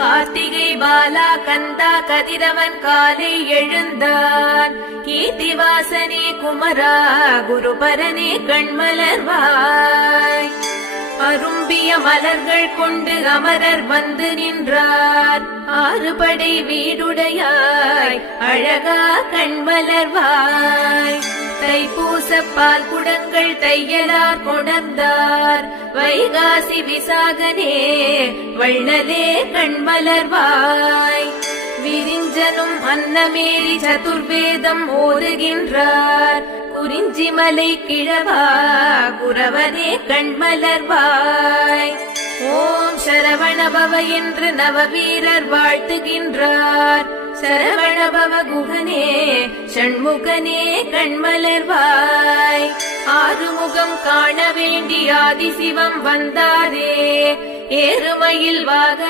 கார்த்திகை பாலா கந்தா கதிரவன் காலை எழுந்தான். கீர்த்திவாசனே குமரா குருபரனே கண்மலர்வாய். அரும்பிய மலர்கள் கொண்டு அமரர் வந்து நின்றார். ஆறுபடை வீடுடையாய் அழகா கண்மலர்வாய். தைப்பூச பால் குடங்கள் தையலார் கொணர்ந்தார். வைகாசி விசாகனே வள்ளலே கண்மலர்வாய். விரிஞ்சனும் அன்னமேரி சதுர்வேதம் ஓதுகின்றார். குறிஞ்சிமலை கிழவா குரவனே கண்மலர்வாய். ஓம் சரவணபவ என்று நவவீரர் வாழ்த்துகின்றார். சரவணபவ குகனே ஷண்முகனே கண்மலர்வாய். ஆறுமுகம் காண வேண்டி ஆதிசிவம் வந்தாரே. ஏறுமையில் வாக